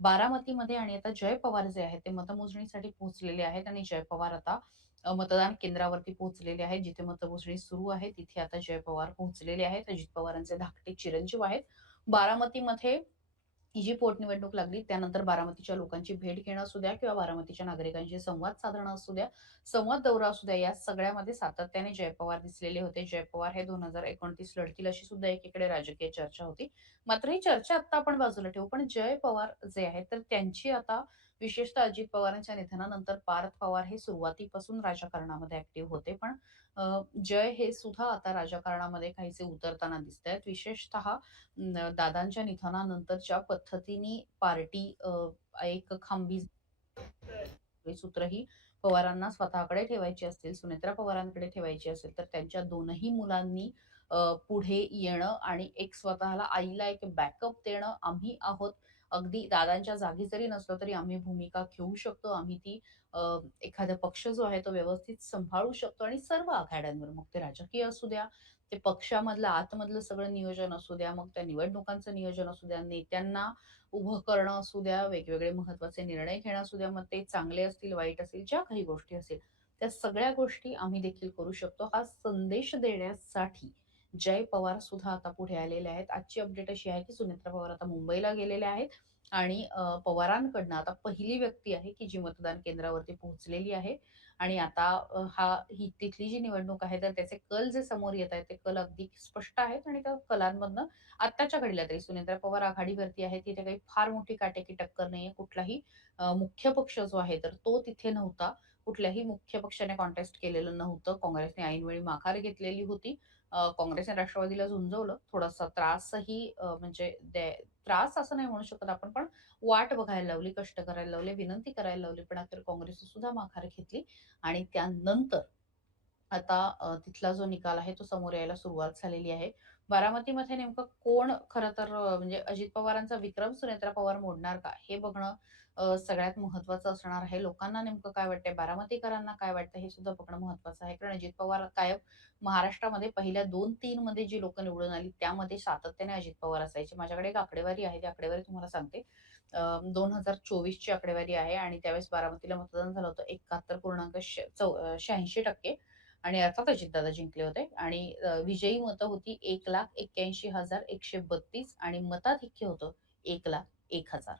बारामतीमध्ये आणि आता जय पवार जे आहेत ते मतमोजणीसाठी पोहोचलेले आहेत आणि जय पवार आता मतदान केंद्रावरती पोहोचलेले आहेत. जिथे मतमोजणी सुरू आहे तिथे आता जय पवार पोहोचलेले आहेत. अजित पवारांचे धाकटे चिरंजीव आहेत. बारामतीमध्ये ही जी पोटनिवडणूक लागली त्यानंतर बारामतीच्या लोकांची भेट घेणं असू द्या किंवा बारामतीच्या नागरिकांशी संवाद साधणं असू द्या, संवाद दौरा असू द्या, या सगळ्यामध्ये सातत्याने जय पवार दिसलेले होते. जय पवार हे 2029 लढतील अशी सुद्धा एकीकडे राजकीय चर्चा होती. मात्र ही चर्चा आत्ता आपण बाजूला ठेवू. पण जय पवार जे आहेत तर त्यांची आता विशेषतः अजित पवारांच्या निधनानंतर पार्थ पवार हे सुरुवातीपासून राजकारणामध्ये ॲक्टिव्ह होते. पण जय हे सुद्धा आता राजकारणामध्ये काहीसे उतरताना दिसतायत. विशेषतः दादांच्या निधनानंतर ज्या पद्धतीने पार्टी एक खांबी सूत्रही पवारांना स्वतःकडे ठेवायची असतील, सुनेत्रा पवारांकडे ठेवायची असेल, तर त्यांच्या दोनही मुलांनी पुढे येणं आणि एक स्वतःला आईला एक बॅकअप देणं, आम्ही आहोत. अगदी दादांच्या जागी जरी नसलो तरी आम्ही भूमिका घेऊ शकतो. आम्ही ती एखादा पक्ष जो आहे तो व्यवस्थित सांभाळू शकतो आणि सर्व आघाड्यांवर, मग ते राजकीय असू द्या, ते पक्षामधलं आतमधलं सगळं नियोजन असू द्या, मग त्या निवडणुकांचं नियोजन असू द्या, नेत्यांना उभं करणं असू द्या, वेगवेगळे महत्त्वाचे निर्णय घेणं असू द्या, मग ते चांगले असतील, वाईट असतील, ज्या काही गोष्टी असतील, त्या सगळ्या गोष्टी आम्ही देखील करू शकतो. हा संदेश देण्यासाठी जय पवार सुद्धा आता पुढे आलेले आहेत. आजची अपडेट अशी आहे, की सुनेत्रा पवार आता मुंबईला गेलेल्या आहेत आणि पवारांकडनं आता पहिली व्यक्ती आहे, की जी मतदान केंद्रावरती पोहोचलेली आहे आणि आता ही तिथली जी निवडणूक आहे, तर त्याचे कल जे समोर येत आहेत, ते कल अगदी स्पष्ट आहेत आणि त्या कलांमधनं आत्ताच्या घडीला तरी सुनेत्रा पवार आघाडीवरती आहे. तिथे काही फार मोठी काटेकी टक्कर नाहीये. कुठलाही मुख्य पक्ष जो आहे तर तो तिथे नव्हता. कुठल्याही मुख्य पक्षाने कॉन्टेस्ट केलेलं नव्हतं. काँग्रेसने ऐनवेळी माघार घेतलेली होती. काँग्रेसने राष्ट्रवादीला झुंजवलं. थोडासा त्रासही म्हणजे त्रास असं नाही म्हणू शकत आपण, पण वाट बघायला लावली, कष्ट करायला लावले, विनंती करायला लावली. पण अखेर काँग्रेसने सुद्धा माघार घेतली आणि त्यानंतर आता तिथला जो निकाल आहे तो समोर यायला सुरुवात झालेली आहे. बारामतीमध्ये नेमकं कोण खरं तर म्हणजे अजित पवारांचा विक्रम सुनेत्रा पवार मोडणार का? हे बघणं सगळ्यात महत्त्वाचं असणार आहे. लोकांना नेमकं काय वाटतंय, बारामतीकरांना काय वाटतं हे सुद्धा बघणं महत्त्वाचं आहे. कारण अजित पवार कायम महाराष्ट्रामध्ये पहिल्या 2-3 मध्ये जी लोकं निवडून आली त्यामध्ये सातत्याने अजित पवार असायचे. माझ्याकडे एक आकडेवारी आहे. ती आकडेवारी तुम्हाला सांगते. 2024 ची आकडेवारी आहे आणि त्यावेळेस बारामतीला मतदान झालं होतं 71.86% आणि अर्थात अजितदादा जिंकले होते आणि विजयी मतं होती 1,81,132 आणि मताधिक्य होतं 1,01,000.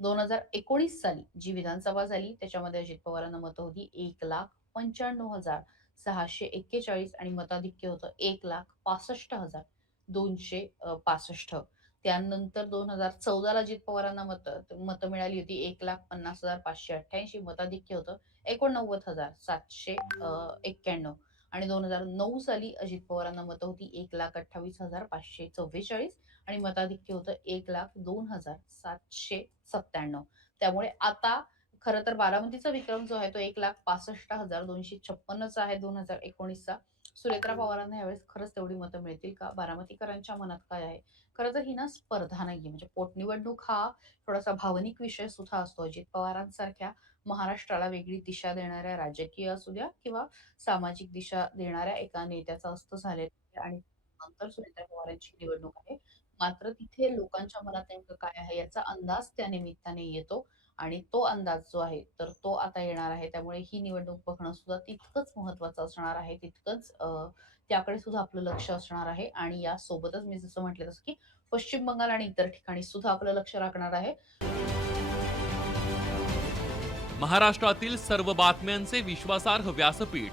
2019 साली जी विधानसभा झाली त्याच्यामध्ये अजित पवारांना मतं होती 1,95,641 आणि मताधिक्य होतं 1,65,265. त्यानंतर 2014 ला अजित पवारांना मतं मिळाली होती 1,50,588 मताधिक्य होतं 89,791 आणि 2009 साली अजित पवारांना मतं होती 1,28,544 आणि मताधिक्य होतं 1,02,797. त्यामुळे आता खरं तर बारामतीचा विक्रम जो आहे तो 1,65,256 चा आहे 2019चा. सुनेत्रा पवारांना यावेळेस खरंच तेवढी मतं मिळतील का? बारामतीकरांच्या मनात काय आहे? खरं तर ही ना स्पर्धा नाहीये. म्हणजे पोटनिवडणूक हा थोडासा भावनिक विषय सुद्धा असतो. अजित पवारांसारख्या महाराष्ट्राला वेगळी दिशा देणाऱ्या राजकीय असू द्या किंवा सामाजिक दिशा देणाऱ्या एका नेत्याचं अस्त झालेलं आहे आणि नंतर सुनेत्रा पवारांची निवडणूक आहे. मात्र तिथे लोकांच्या मनात नेमकं काय आहे याचा अंदाज त्या निमित्ताने येतो आणि तो अंदाज जो आहे तर तो आता येणार आहे. त्यामुळे ही निवडणूक बघणं सुद्धा तितकंच महत्त्वाचं असणार आहे. तितकंच त्याकडे सुद्धा आपलं लक्ष असणार आहे आणि यासोबतच मी जसं म्हटलं तसं की पश्चिम बंगाल आणि इतर ठिकाणी सुद्धा आपलं लक्ष राखणार आहे. महाराष्ट्रातील सर्व बातम्यांचे विश्वासार्ह व्यासपीठ,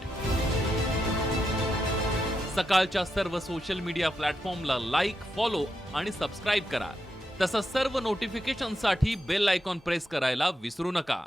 सकाळच्या सर्व सोशल मीडिया प्लॅटफॉर्मला लाईक, फॉलो आणि सबस्क्राईब करा. तसंच सर्व नोटिफिकेशनसाठी बेल आयकॉन प्रेस करायला विसरू नका.